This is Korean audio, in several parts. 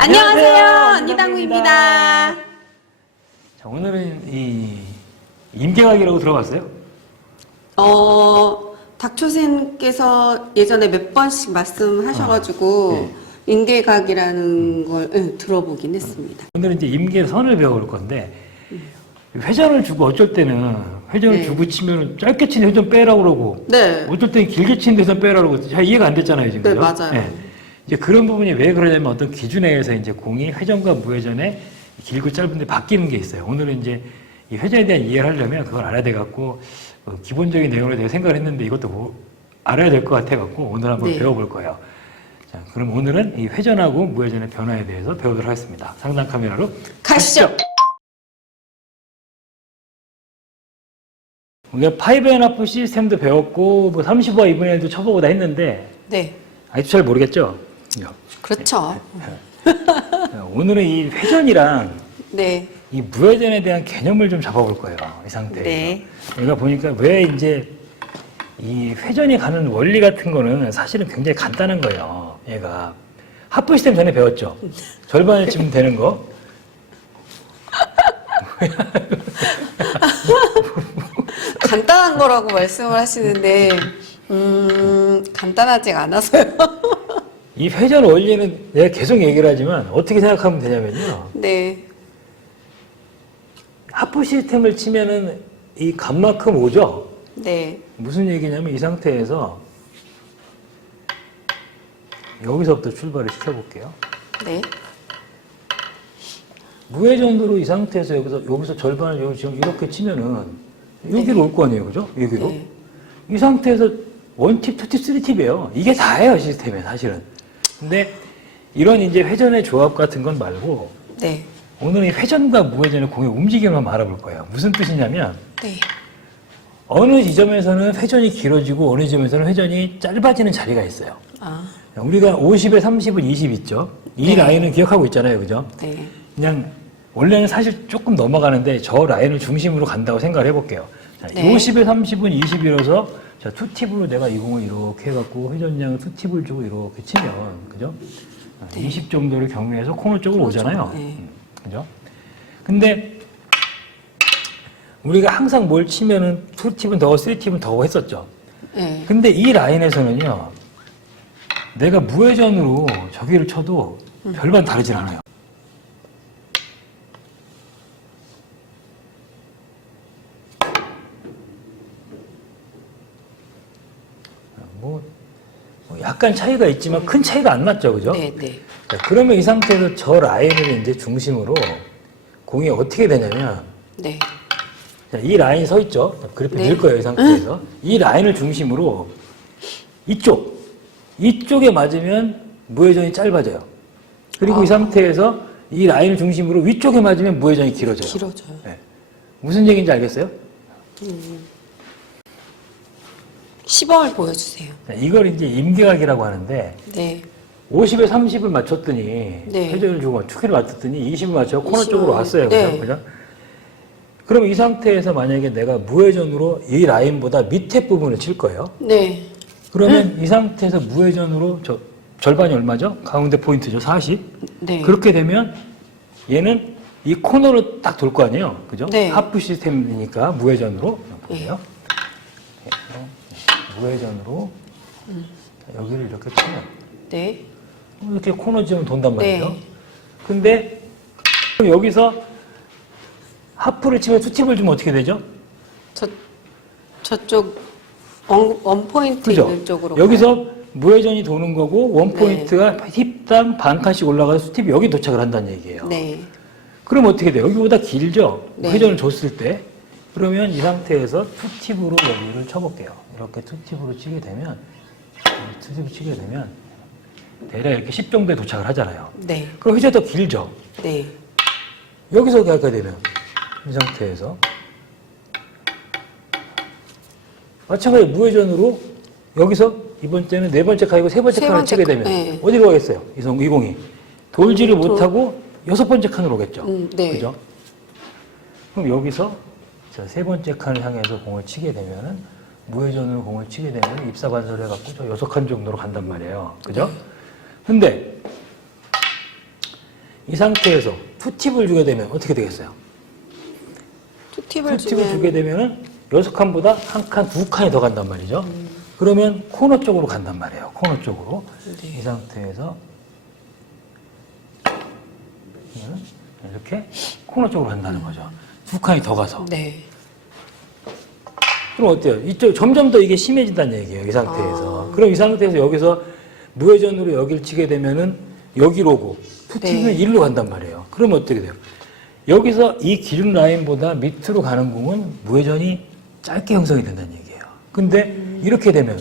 안녕하세요. 언니당구입니다. 자, 오늘은 이 임계각이라고 들어봤어요? 닥초쌤께서 예전에 몇 번씩 말씀하셔가지고 임계각이라는 걸 들어보긴 했습니다. 오늘은 이제 임계선을 배워볼 건데 회전을 주고 어쩔 때는 회전을 네. 주고 치면 짧게 친 회전 빼라고 그러고 네. 어쩔 때는 길게 친 회전 빼라고 그러고 잘 이해가 안 됐잖아요 지금. 네, 그죠? 맞아요. 이제 그런 부분이 왜 그러냐면 어떤 기준에 의해서 이제 공이 회전과 무회전에 길고 짧은데 바뀌는 게 있어요. 오늘은 이제 이 회전에 대한 이해를 하려면 그걸 알아야 돼 갖고 기본적인 내용에 대해 생각을 했는데 이것도 뭐 알아야 될 것 같아 갖고 오늘 한번 네. 배워볼 거예요. 자, 그럼 오늘은 이 회전하고 무회전의 변화에 대해서 배우도록 하겠습니다. 상단 카메라로 가시죠. 우리가 5&1 시스템도 배웠고 뭐 35와 2분의 1도 쳐보고 다 했는데 네. 아직도 잘 모르겠죠? 그렇죠. 오늘은 이 회전이랑 네. 이 무회전에 대한 개념을 좀 잡아볼 거예요. 이 상태에서. 네. 우리가 보니까 왜 이제 이 회전이 가는 원리 같은 거는 사실은 굉장히 간단한 거예요. 얘가 하프 시스템 전에 배웠죠. 절반을 치면 되는 거. 간단한 거라고 말씀을 하시는데, 간단하지가 않아서요. 이 회전 원리는 내가 계속 얘기를 하지만 어떻게 생각하면 되냐면요. 네. 하프 시스템을 치면은 이 값만큼 오죠. 네. 무슨 얘기냐면 이 상태에서 여기서부터 출발을 시켜볼게요. 네. 무회전으로 이 상태에서 여기서 절반을 여기 지금 이렇게 치면은 여기로 올 거 아니에요, 그죠? 여기로. 네. 이 상태에서 원팁, 투팁, 쓰리팁이에요. 이게 다예요, 시스템에 사실은. 근데 이런 이제 회전의 조합 같은 건 말고 네. 오늘은 이 회전과 무회전의 공의 움직임을 한번 알아볼 거예요. 무슨 뜻이냐면 네. 어느 지점에서는 회전이 길어지고 어느 지점에서는 회전이 짧아지는 자리가 있어요. 아, 우리가 50에 30은 20 있죠? 이 네. 라인은 기억하고 있잖아요, 그죠? 네. 그냥 원래는 사실 조금 넘어가는데 저 라인을 중심으로 간다고 생각을 해볼게요. 자, 네. 50에 30은 20이라서 자, 투팁으로 내가 이 공을 이렇게 해갖고 회전량을 투팁을 주고 이렇게 치면, 그죠? 네. 20 정도를 경유해서 코너 쪽으로 오잖아요. 네. 그죠? 근데 우리가 항상 뭘 치면은 투팁은 더, 쓰리팁은 더 했었죠. 네. 근데 이 라인에서는요, 내가 무회전으로 저기를 쳐도 별반 다르진 않아요. 뭐 약간 차이가 있지만 큰 차이가 안 났죠, 그죠? 네. 네. 자, 그러면 이 상태에서 저 라인을 이제 중심으로 공이 어떻게 되냐면, 네. 자, 이 라인이 서 있죠? 자, 그래프 네. 늘 거예요, 이 상태에서. 이 라인을 중심으로 이쪽에 맞으면 무회전이 짧아져요. 그리고 이 상태에서 이 라인을 중심으로 위쪽에 맞으면 무회전이 길어져요. 길어져요. 네. 무슨 얘기인지 알겠어요? 시범을 보여주세요. 자, 이걸 이제 임계각이라고 하는데, 네. 50에 30을 맞췄더니, 네. 회전을 주고 축기를 맞췄더니 20을 맞춰 코너 20을 쪽으로 왔어요. 네. 그죠? 그럼 이 상태에서 만약에 내가 무회전으로 이 라인보다 밑에 부분을 칠 거예요. 네. 그러면 이 상태에서 무회전으로 절반이 얼마죠? 가운데 포인트죠. 40. 네. 그렇게 되면 얘는 이 코너로 딱 돌 거 아니에요. 그죠? 네. 하프 시스템이니까 무회전으로. 예. 보세요. 무회전으로 여기를 이렇게 치면 네. 이렇게 코너 지으면 돈단 말이죠. 네. 근데 그럼 여기서 하프를 치면 투팁을 주면 어떻게 되죠? 저쪽 원포인트 그죠? 있는 쪽으로 여기서 무회전이 도는 거고 원포인트가 힙당 반 칸씩 올라가서 수팁이 여기 도착을 한다는 얘기예요. 네. 그럼 어떻게 돼요? 여기보다 길죠? 네. 회전을 줬을 때. 그러면 이 상태에서 투팁으로 여기를 쳐볼게요. 이렇게 투팁으로 치게 되면 대략 이렇게 10 정도에 도착을 하잖아요. 네. 그럼 회전이 더 길죠? 네. 여기서 가게 되면 이 상태에서 마찬가지로 무회전으로 여기서 이번 때는 네 번째 칸이고 세 번째 칸을 치게 되면 네. 어디로 가겠어요? 이 공이 돌지를 못하고 여섯 번째 칸으로 오겠죠. 네. 그죠? 그럼 여기서 세 번째 칸을 향해서 공을 치게 되면은 무회전으로 공을 치게 되면 입사반설 해갖고 저 여섯 칸 정도로 간단 말이에요. 그죠? 근데 이 상태에서 투팁을 주게 되면 어떻게 되겠어요? 투팁을 투팁을 주면 주게 되면은 6칸보다 한 칸, 2칸이 더 간단 말이죠. 그러면 코너 쪽으로 간단 말이에요. 코너 쪽으로. 네. 이 상태에서 이렇게 코너 쪽으로 간다는 거죠. 2칸이 더 가서. 네. 그럼 어때요? 이쪽 점점 더 이게 심해진다는 얘기예요. 이 상태에서. 그럼 이 상태에서 여기서 무회전으로 여기를 치게 되면은 여기로 오고 투팁은 네. 일로 간단 말이에요. 그러면 어떻게 돼요? 여기서 이 기준 라인보다 밑으로 가는 공은 무회전이 짧게 형성이 된다는 얘기예요. 근데 이렇게 되면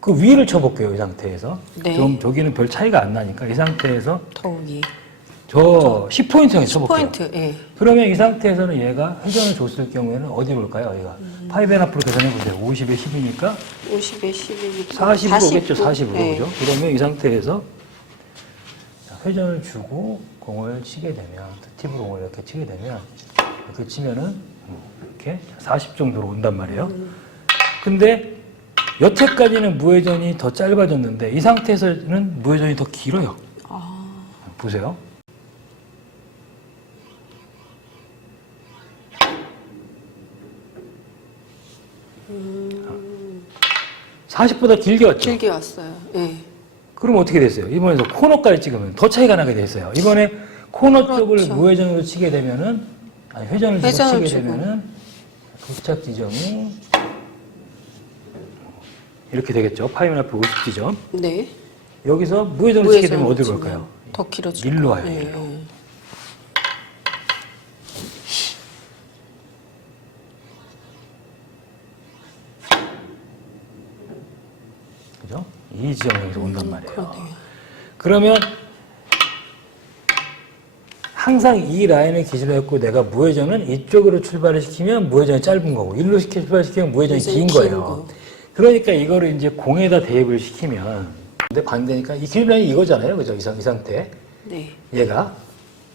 그 위를 쳐볼게요. 이 상태에서. 네. 좀 저기는 별 차이가 안 나니까 이 상태에서 더욱이 저 10포인트 형에 쳐볼게요. 10포인트. 예. 그러면 이 상태에서는 얘가 회전을 줬을 경우에는 어디로 올까요? 얘가 5.5로 계산해보세요. 50에 10이니까 50에 10이니까 40으로 오겠죠. 40으로. 네. 그죠? 그러면 이 상태에서 회전을 주고 공을 치게 되면, 팁으로 공을 이렇게 치게 되면, 이렇게 치면은 이렇게 40 정도로 온단 말이에요. 근데 여태까지는 무회전이 더 짧아졌는데 이 상태에서는 무회전이 더 길어요. 보세요. 음. 40보다 길게 왔죠. 길게 왔어요. 예. 그럼 어떻게 됐어요? 이번에서 코너까지 찍으면 더 차이가 나게 됐어요. 이번에 코너 그렇죠. 쪽을 무회전으로 치게 되면은, 아니, 회전을 주고 회전을 치게 주고. 되면은 도착 지점이 이렇게 되겠죠. 파이면 앞에 50지점. 네. 여기서 무회전을 치게 되면 어디로 갈까요? 더 길어지고. 밀로 와요. 예, 밀로. 예. 그죠? 이 지점에서 온단 말이에요. 그러네요. 그러면 항상 이 라인을 기준으로 했고 내가 무회전은 이쪽으로 출발을 시키면 무회전이 짧은 거고 일로 출발시키면 무회전이 긴 거예요. 거. 그러니까 이거를 이제 공에다 대입을 시키면 근데 반대니까 이 기준 라인이 이거잖아요. 그죠? 이 상태. 네. 얘가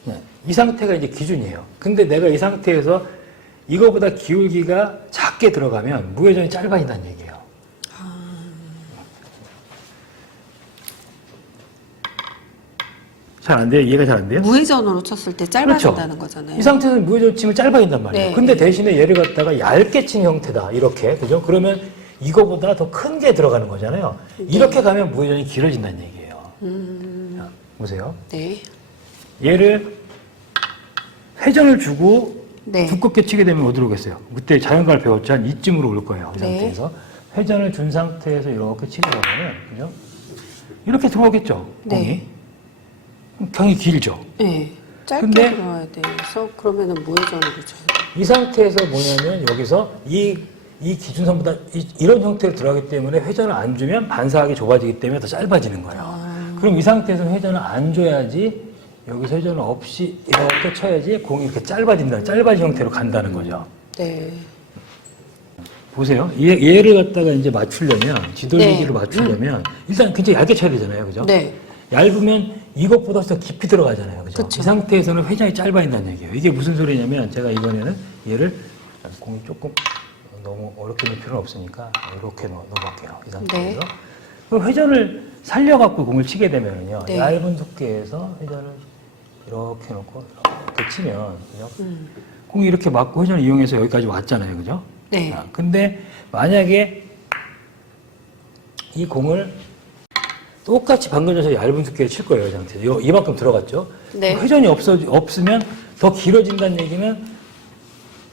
네. 이 상태가 이제 기준이에요. 근데 내가 이 상태에서 이거보다 기울기가 작게 들어가면 무회전이 짧아진다는 얘기예요. 잘 안 돼요? 이해가 잘 안 돼요? 무회전으로 쳤을 때 짧아진다는 거잖아요. 이 상태에서 무회전 치면 짧아진단 말이에요. 네. 근데 대신에 얘를 갖다가 얇게 친 형태다. 이렇게. 그죠? 그러면 이거보다 더 큰 게 들어가는 거잖아요. 이렇게 가면 무회전이 길어진다는 얘기예요. 자, 보세요. 네. 얘를 회전을 주고 네. 두껍게 치게 되면 어디로 오겠어요? 그때 자연과를 배웠죠? 한 이쯤으로 올 거예요. 이 네. 상태에서. 회전을 준 상태에서 이렇게 치게 되면, 그죠? 이렇게 들어오겠죠? 공이. 네. 경이 길죠? 네. 짧게 근데 들어와야 돼서 그러면은 무회전으로 쳐야 돼요. 이 상태에서 뭐냐면 여기서 이 기준선보다 이런 형태로 들어가기 때문에 회전을 안 주면 반사하게 좁아지기 때문에 더 짧아지는 거예요. 그럼 이 상태에서 회전을 안 줘야지 여기서 회전을 없이 이렇게 쳐야지 공이 이렇게 짧아진 형태로 간다는 거죠. 네. 보세요. 얘를 갖다가 이제 맞추려면, 지돌리기를 네. 맞추려면, 일단 굉장히 얇게 쳐야 되잖아요. 그죠? 네. 얇으면 이것보다 더 깊이 들어가잖아요. 그죠? 그쵸. 이 상태에서는 회전이 짧아진다는 얘기예요. 이게 무슨 소리냐면, 제가 이번에는 얘를, 공이 조금 너무 어렵게 넣을 필요는 없으니까, 이렇게 넣어볼게요. 이 상태에서. 네. 그럼 회전을 살려갖고 공을 치게 되면은요, 네. 얇은 두께에서 회전을 이렇게 놓고, 이렇게 치면, 그죠? 공이 이렇게 맞고 회전을 이용해서 여기까지 왔잖아요. 그죠? 네. 근데 만약에 이 공을 똑같이 방금 전에 얇은 두께를 칠 거예요. 이 상태에서. 이만큼 들어갔죠? 네. 회전이 없으면 더 길어진다는 얘기는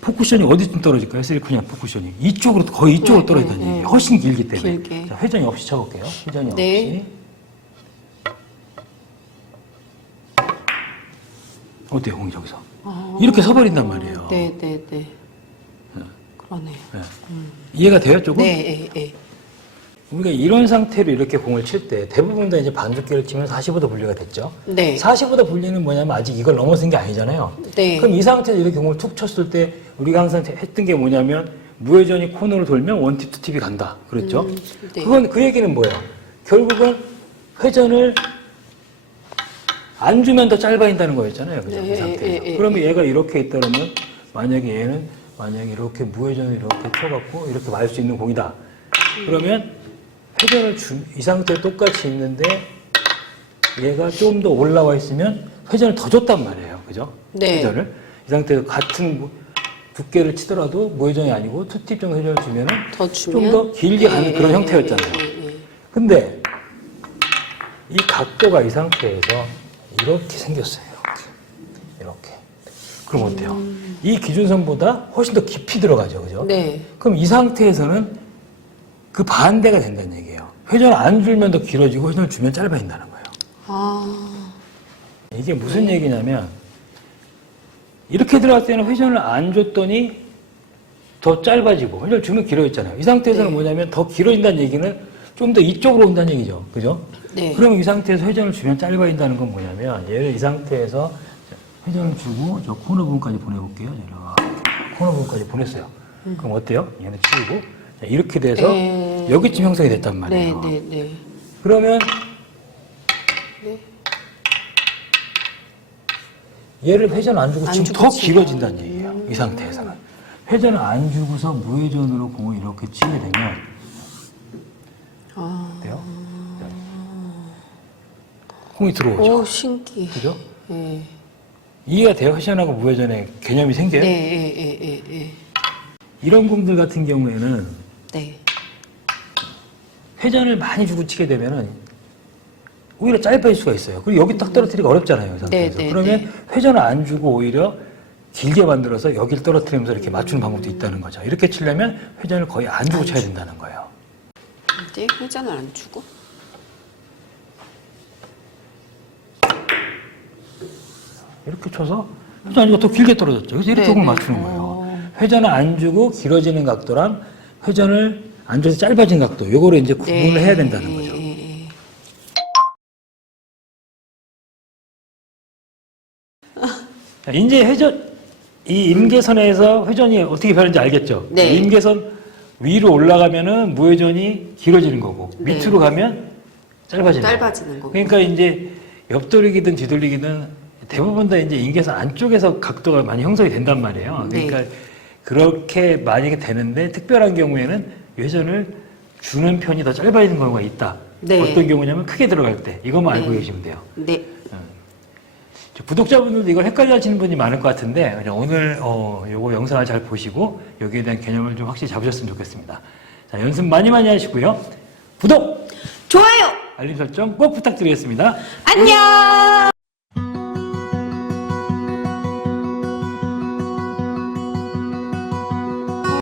포쿠션이 어디쯤 떨어질까요? 실리콘이나 포쿠션이. 이쪽으로, 거의 이쪽으로 네, 떨어진다는 네, 얘기예요. 네. 훨씬 길기 때문에. 길게. 자, 회전이 없이 쳐볼게요. 회전이 네. 없이. 어때요, 공이 저기서? 이렇게 서버린단 말이에요. 네, 네, 네. 그러네요. 네. 이해가 돼요, 조금? 네, 예, 예. 우리가 이런 상태로 이렇게 공을 칠 때 대부분 다 이제 반두께를 치면 45도 분리가 됐죠. 네. 45도 분리는 뭐냐면 아직 이걸 넘어선 게 아니잖아요. 네. 그럼 이 상태에서 이렇게 공을 툭 쳤을 때 우리가 항상 했던 게 뭐냐면 무회전이 코너로 돌면 원팁, 투팁이 간다. 그랬죠? 네. 그건 그 얘기는 뭐예요? 결국은 회전을 안 주면 더 짧아진다는 거였잖아요. 그죠? 네, 이 상태에서. 예. 그러면 얘가 이렇게 있다면 만약에 얘는 만약에 이렇게 무회전을 이렇게 쳐갖고 이렇게 맞을 수 있는 공이다. 그러면 회전을 이 상태에 똑같이 있는데 얘가 좀 더 올라와 있으면 회전을 더 줬단 말이에요. 그죠? 네. 회전을. 이 상태에서 같은 두께를 치더라도 무회전이 아니고 투팁 정도 회전을 주면은 더 주면 좀 더 길게 가는 그런 형태였잖아요. 근데 이 각도가 이 상태에서 이렇게 생겼어요. 이렇게. 그럼 어때요? 이 기준선보다 훨씬 더 깊이 들어가죠. 그죠? 네. 그럼 이 상태에서는 그 반대가 된다는 얘기예요. 회전을 안 줄면 더 길어지고 회전을 주면 짧아진다는 거예요. 아, 이게 무슨 얘기냐면 이렇게 들어갈 때는 회전을 안 줬더니 더 짧아지고 회전을 주면 길어졌잖아요. 이 상태에서는 네. 뭐냐면 더 길어진다는 얘기는 좀 더 이쪽으로 온다는 얘기죠. 그죠? 네. 그럼 이 상태에서 회전을 주면 짧아진다는 건 뭐냐면 얘를 이 상태에서 회전을 주고 저 코너 부분까지 보내볼게요. 코너 부분까지 보냈어요. 그럼 어때요? 얘는 치우고 자, 이렇게 돼서 네. 여기쯤 형성이 됐단 네, 말이에요. 네, 네. 그러면 네. 얘를 회전 안 주고 안 지금 주고 더 치면. 길어진다는 얘기예요. 이 상태에서는. 회전을 안 주고서 무회전으로 공을 이렇게 치게 되면 어때요? 공이 들어오죠. 오, 신기해. 그죠? 네. 이해가 돼요? 회전하고 무회전의 개념이 생겨요? 네, 네, 네, 네. 이런 공들 같은 경우에는 네. 회전을 많이 주고 치게 되면은 오히려 짧아질 수가 있어요. 그리고 여기 딱 떨어뜨리기가 어렵잖아요. 이 상태에서. 네, 네, 그러면 네. 회전을 안 주고 오히려 길게 만들어서 여기를 떨어뜨리면서 이렇게 맞추는 방법도 있다는 거죠. 이렇게 치려면 회전을 거의 안 주고 쳐야 된다는 거예요. 이제 회전을 안 주고. 이렇게 쳐서 회전 안 주고 더 길게 떨어졌죠. 그래서 이렇게 네, 공을 네. 맞추는 거예요. 회전을 안 주고 길어지는 각도랑 회전을 안 줘서 짧아진 각도. 요거를 이제 구분을 해야 된다는 거죠. 네. 자, 이제 이 임계선에서 회전이 어떻게 변하는지 알겠죠? 네. 임계선 위로 올라가면은 무회전이 길어지는 거고, 네. 밑으로 가면 짧아지는 거고. 짧아지는 거고. 그러니까 이제 옆돌리기든 뒤돌리기든 대부분 다 이제 임계선 안쪽에서 각도가 많이 형성이 된단 말이에요. 그러니까 네. 그렇게 만약에 되는데 특별한 경우에는 회전을 주는 편이 더 짧아지는 경우가 있다. 네. 어떤 경우냐면 크게 들어갈 때 이것만 알고 네. 계시면 돼요. 네. 구독자분들도 이걸 헷갈려 하시는 분이 많을 것 같은데 오늘 요거 영상을 잘 보시고 여기에 대한 개념을 좀 확실히 잡으셨으면 좋겠습니다. 자, 연습 많이 하시고요. 구독, 좋아요. 알림 설정 꼭 부탁드리겠습니다. 안녕.